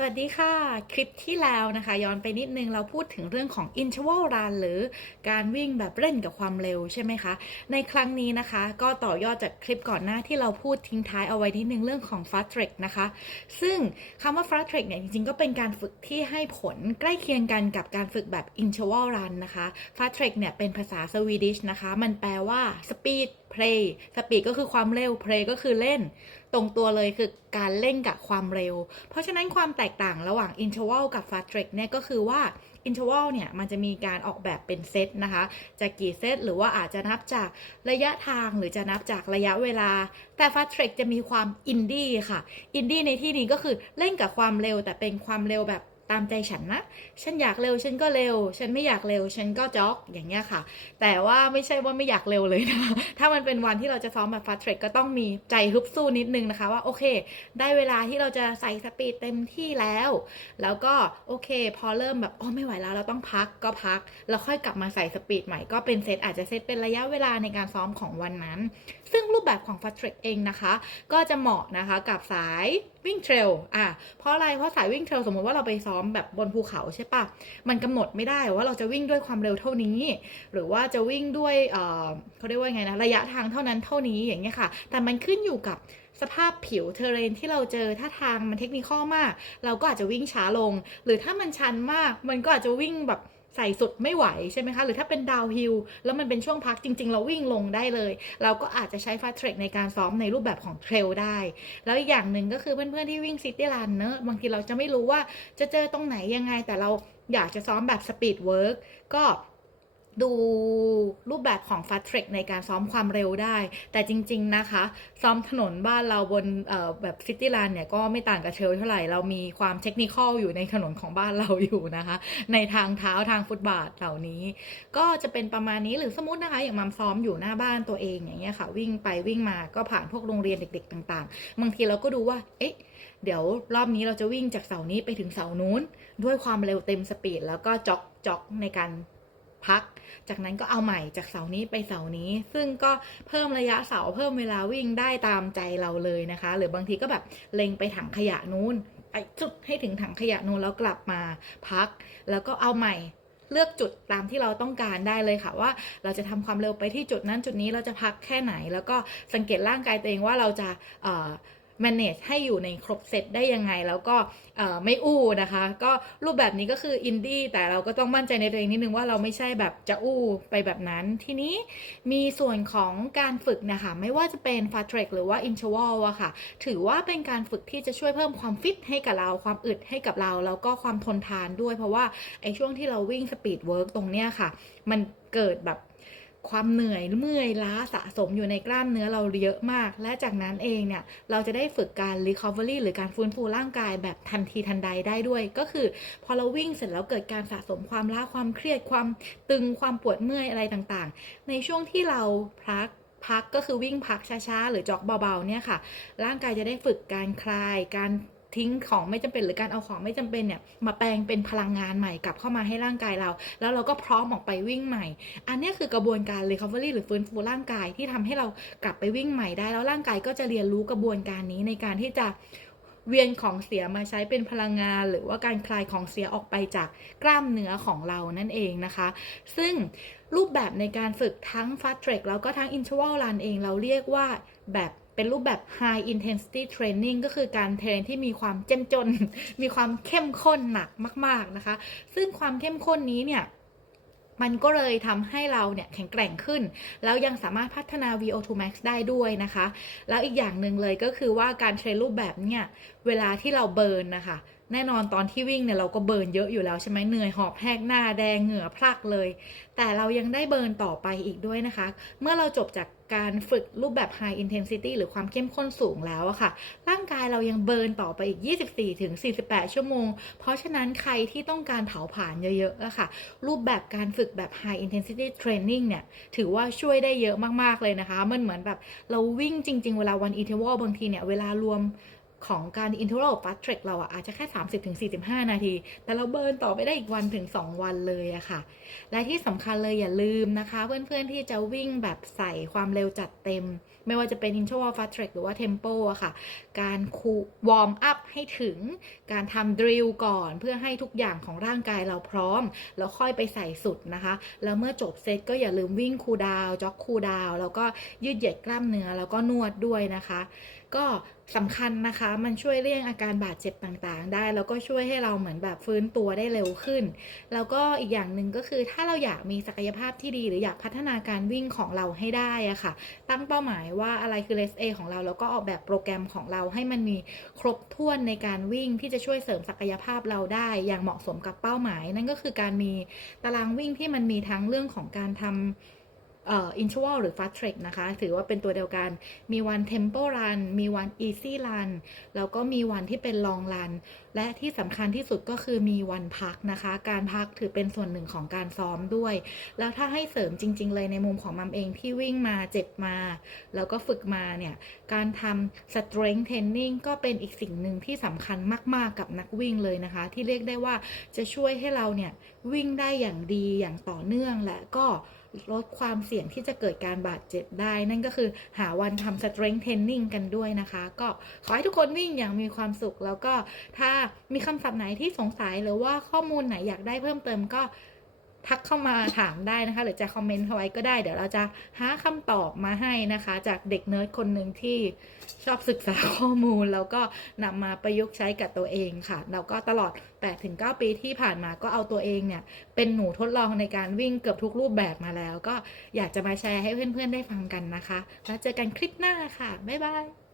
สวัสดีค่ะ คลิปที่แล้วนะคะ ย้อนไปนิดนึงเราพูดถึงเรื่องของ interval run หรือการวิ่งแบบเล่นกับความเร็วใช่ไหมคะ ในครั้งนี้นะคะ ก็ต่อยอดจากคลิปก่อนหน้าที่เราพูดทิ้งท้ายเอาไว้นิดนึงเรื่องของ fast track นะคะ ซึ่งคำว่า fast track เนี่ยจริงๆ ก็เป็นการฝึกที่ให้ผลใกล้เคียงกันกับการฝึกแบบ interval run นะคะ fast track เนี่ยเป็นภาษาสวีดิชนะคะ มันแปลว่า speed play speed ก็คือความเร็ว play ก็คือเล่น ตรงตัวเลยคือการเล่นกับความเร็ว เพราะฉะนั้นความแตกต่างระหว่าง interval กับ fast track เนี่ยก็คือว่า interval เนี่ยมันจะมีการออกแบบเป็นเซตนะคะ จะกี่เซตหรือว่าอาจจะนับจากระยะทางหรือจะนับจากระยะเวลา แต่ fast track จะมีความอินดี้ค่ะ อินดี้ในที่นี้ก็คือเล่นกับความเร็วแต่เป็นความเร็วแบบ ตามใจฉันนะ ฉันอยากเร็วฉันก็เร็ว ฉันไม่อยากเร็ว ฉันก็จ็อกอย่างเงี้ยค่ะ แต่ว่าไม่ใช่ว่าไม่อยากเร็วเลยนะ ถ้ามันเป็นวันที่เราจะซ้อมแบบ fast track ก็ต้องมีใจฮึบสู้นิดนึงนะคะว่าโอเค ได้เวลาที่เราจะใส่สปีดเต็มที่แล้ว แล้วก็โอเค พอเริ่มแบบอ๋อไม่ไหวแล้วเราต้องพักก็พัก แล้วค่อยกลับมาใส่สปีดใหม่ก็เป็นเซตอาจจะเซตเป็นระยะเวลาในการซ้อมของวันนั้น ซึ่งรูปแบบของ fast track เองนะคะ ก็จะเหมาะนะคะกับสายวิ่งเทรลอะเพราะอะไรเพราะส วิ่งเทรลสมมติว่าเราไปซ้อมแบบบนภูเขาใช่ปะมันกำหนดไม่ได้ว่าเราจะวิ่งด้วยความเร็วเท่านี้ หรือว่าจะวิ่งด้วยเเขาเรียกว่าไงนะระยะทางเท่านั้นเท่านี้อย่างเงี้ยค่ะ แต่มันขึ้นอยู่กับสภาพผิวเทเรนที่เราเจอถ้าทางมันเทคนิคข้อมาก เราก็อาจจะวิ่งช้าลง หรือถ้ามันชันมาก มันก็อาจจะวิ่งแบบ ใส่สุดไม่ไหวใช่ไหมคะ หรือถ้าเป็นดาวฮิลแล้วมันเป็นช่วงพักจริง ๆ เราวิ่งลงได้เลย เราก็อาจจะใช้ฟาเทรคในการซ้อมในรูปแบบของเทรลได้ แล้วอีกอย่างหนึ่งก็คือเพื่อนๆที่วิ่งซิตี้รันเนอะบางทีเราจะไม่รู้ว่าจะเจอตรงไหนยังไงแต่เราอยากจะซ้อมแบบสปีดเวิร์กก็ ดูรูปแบบของฟ a ส t ทร a กในการซ้อมความเร็วได้ แต่จริง ๆนะคะ ซ้อมถนนบ้านเราบนแบบซิตี้ u นเนี่ยก็ไม่ต่างกับเทรลเท่าไหร่ เรามีความเทคนิคอลอยู่ในถนนของบ้านเราอยู่นะคะ ในทางเท้าทางฟุตบาทเหล่านี้ ก็จะเป็นประมาณนี้หรือสมมตินะคะ อย่างมัมซ้อมอยู่หน้าบ้านตัวเองอย่างเงี้ยค่ะ วิ่งไปวิ่งมาก็ผ่านพวกโรงเรียนเด็ก ๆ ต่าง ๆ บางทีเราก็ดูว่า เอ๊ะเดี๋ยวรอบนี้เราจะวิ่งจากเสานี้ไปถึงเสานู้น ด้วยความเร็วเต็มสปีดแล้วก็จ็อกจ็อกในการ พัก จากนั้นก็เอาใหม่จากเสานี้ไปเสานี้ ซึ่งก็เพิ่มระยะเสาเพิ่มเวลาวิ่งได้ตามใจเราเลยนะคะ หรือบางทีก็แบบเล็งไปถังขยะนู้นไปจุดให้ถึงถังขยะนู้นแล้วกลับมาพัก แล้วก็เอาใหม่เลือกจุดตามที่เราต้องการได้เลยค่ะว่าเราจะทำความเร็วไปที่จุดนั้นจุดนี้เราจะพักแค่ไหน แล้วก็สังเกตร่างกายตัวเองว่าเราจะเอ่อ manage ให้อยู่ในครบเซตได้ยังไง แล้วก็ไม่อู้นะคะ ก็รูปแบบนี้ก็คืออินดี้แต่เราก็ต้องมั่นใจในตัวเองนิดนึงว่าเราไม่ใช่แบบจะอู้ไปแบบนั้น ทีนี้มีส่วนของการฝึกนะคะ ไม่ว่าจะเป็น fat track หรือว่า interval อะค่ะ ถือว่าเป็นการฝึกที่จะช่วยเพิ่มความฟิตให้กับเรา ความอึดให้กับเรา แล้วก็ความทนทานด้วย เพราะว่าไอ้ช่วงที่เราวิ่ง speed work ตรงเนี้ยค่ะ มันเกิดแบบ ความเหนื่อยเมื่อยล้าสะสมอยู่ในกล้ามเนื้อเราเยอะมาก และจากนั้นเองเนี่ยเราจะได้ฝึกการ recovery หรือการฟื้นฟูร่างกายแบบทันทีทันใดได้ด้วย ก็คือพอเราวิ่งเสร็จแล้วเกิดการสะสมความล้าความเครียดความตึงความปวดเมื่อยอะไรต่างๆ ในช่วงที่เราพักพักก็คือวิ่งพักช้าๆ หรือจ็อกเบาๆเนี่ยค่ะ ร่างกายจะได้ฝึกการคลายการ ทิ้งของไม่จำเป็นหรือการเอาของไม่จำเป็นเนี่ยมาแปลงเป็นพลังงานใหม่กลับเข้ามาให้ร่างกายเรา แล้วเราก็พร้อมออกไปวิ่งใหม่ อันนี้คือกระบวนการ recovery หรือฟื้นฟูร่างกายที่ทำให้เรากลับไปวิ่งใหม่ได้ แล้วร่างกายก็จะเรียนรู้กระบวนการนี้ในการที่จะเวียนของเสียมาใช้เป็นพลังงาน หรือว่าการคลายของเสียออกไปจากกล้ามเนื้อของเรานั่นเองนะคะ ซึ่งรูปแบบในการฝึกทั้ง fast track แล้วก็ทั้ง interval run เองเราเรียกว่าแบบ เป็นรูปแบบ high intensity training ก็คือการเทรนที่มีความเจ้มจน มีความเข้มข้นหนักมาก ๆนะคะ ซึ่งความเข้มข้นนี้เนี่ยมันก็เลยทำให้เราเนี่ยแข็งแกร่งขึ้น แล้วยังสามารถพัฒนา VO2 max ได้ด้วยนะคะ แล้วอีกอย่างหนึ่งเลยก็คือว่าการเทรนรูปแบบเนี่ย เวลาที่เราเบิร์นนะคะ แน่นอนตอนที่วิ่งเนี่ยเราก็เบิร์นเยอะอยู่แล้วใช่ไหมเหนื่อยหอบแหกหน้าแดงเหงื่อพลักเลย แต่เรายังได้เบิร์นต่อไปอีกด้วยนะคะ เมื่อเราจบจากการฝึกรูปแบบ high intensity หรือความเข้มข้นสูงแล้วอะค่ะ ร่างกายเรายังเบิร์นต่อไปอีก 24-48 ชั่วโมง เพราะฉะนั้นใครที่ต้องการเผาผลาญเยอะๆอะค่ะ รูปแบบการฝึกแบบ high intensity training เนี่ย ถือว่าช่วยได้เยอะมากๆเลยนะคะ มันเหมือนแบบเราวิ่งจริง ๆ เวลาวัน interval บางทีเนี่ย เวลารวม ของการ interval fast track เราอะอาจจะแค่ 30-45 นาที แต่เราเบิร์นต่อไปได้อีกวันถึง 2 วันเลยอะค่ะ และที่สำคัญเลยอย่าลืมนะคะ เพื่อนๆที่จะวิ่งแบบใส่ความเร็วจัดเต็ม ไม่ว่าจะเป็น interval fast track หรือว่า tempo อะค่ะ การคูวอร์มอัพให้ถึงการทำดริลก่อน เพื่อให้ทุกอย่างของร่างกายเราพร้อม แล้วค่อยไปใส่สุดนะคะ แล้วเมื่อจบเซตก็อย่าลืมวิ่งคูลดาวจ็อกคูลดาวแล้วก็ยืดเหยียดกล้ามเนื้อแล้วก็นวดด้วยนะคะ ก็สำคัญนะคะ มันช่วยเลี่ยงอาการบาดเจ็บต่างๆ ได้ แล้วก็ช่วยให้เราเหมือนแบบฟื้นตัวได้เร็วขึ้น แล้วก็อีกอย่างหนึ่งก็คือถ้าเราอยากมีศักยภาพที่ดี หรืออยากพัฒนาการวิ่งของเราให้ได้อะค่ะ ตั้งเป้าหมายว่าอะไรคือ RSA ของเรา แล้วก็ออกแบบโปรแกรมของเราให้มันมีครบถ้วนในการวิ่งที่จะช่วยเสริมศักยภาพเราได้ อย่างเหมาะสมกับเป้าหมาย นั่นก็คือการมีตารางวิ่งที่มันมีทั้งเรื่องของการทำ เอ่อ interval หรือ fast track นะคะ ถือว่าเป็นตัวเดียวกัน มีวันเทมโปรันมีวันอีซี่รันแล้วก็มีวันที่เป็นลองรันและที่สำคัญที่สุดก็คือมีวันพักนะคะ การพักถือเป็นส่วนหนึ่งของการซ้อมด้วย แล้วถ้าให้เสริมจริง ๆ เลยในมุมของมัมเองที่วิ่งมาเจ็บมา แล้วก็ฝึกมาเนี่ย การทำ strength training ก็เป็นอีกสิ่งหนึ่งที่สำคัญมาก ๆ กับนักวิ่งเลยนะคะ ที่เรียกได้ว่าจะช่วยให้เราเนี่ย วิ่งได้อย่างดีอย่างต่อเนื่องและก็ลดความเสี่ยงที่จะเกิดการบาดเจ็บได้ นั่นก็คือหาวันทำ strength training กันด้วยนะคะ ก็ขอให้ทุกคนวิ่งอย่างมีความสุขแล้วก็ถ้ามีคำศัพท์ไหนที่สงสัยหรือว่าข้อมูลไหนอยากได้เพิ่มเติมก็ทักเข้ามาถามได้นะคะ หรือจะคอมเมนต์เอาไว้ก็ได้ เดี๋ยวเราจะหาคำตอบมาให้นะคะ จากเด็กเนิร์ดคนหนึ่งที่ชอบศึกษาข้อมูล แล้วก็นำมาประยุกต์ใช้กับตัวเองค่ะ แล้วก็ตลอด 8-9 ปีที่ผ่านมาก็เอาตัวเองเนี่ย เป็นหนูทดลองในการวิ่งเกือบทุกรูปแบบมาแล้ว ก็อยากจะมาแชร์ให้เพื่อนๆได้ฟังกันนะคะ แล้วเจอกันคลิปหน้าค่ะ บ๊ายบาย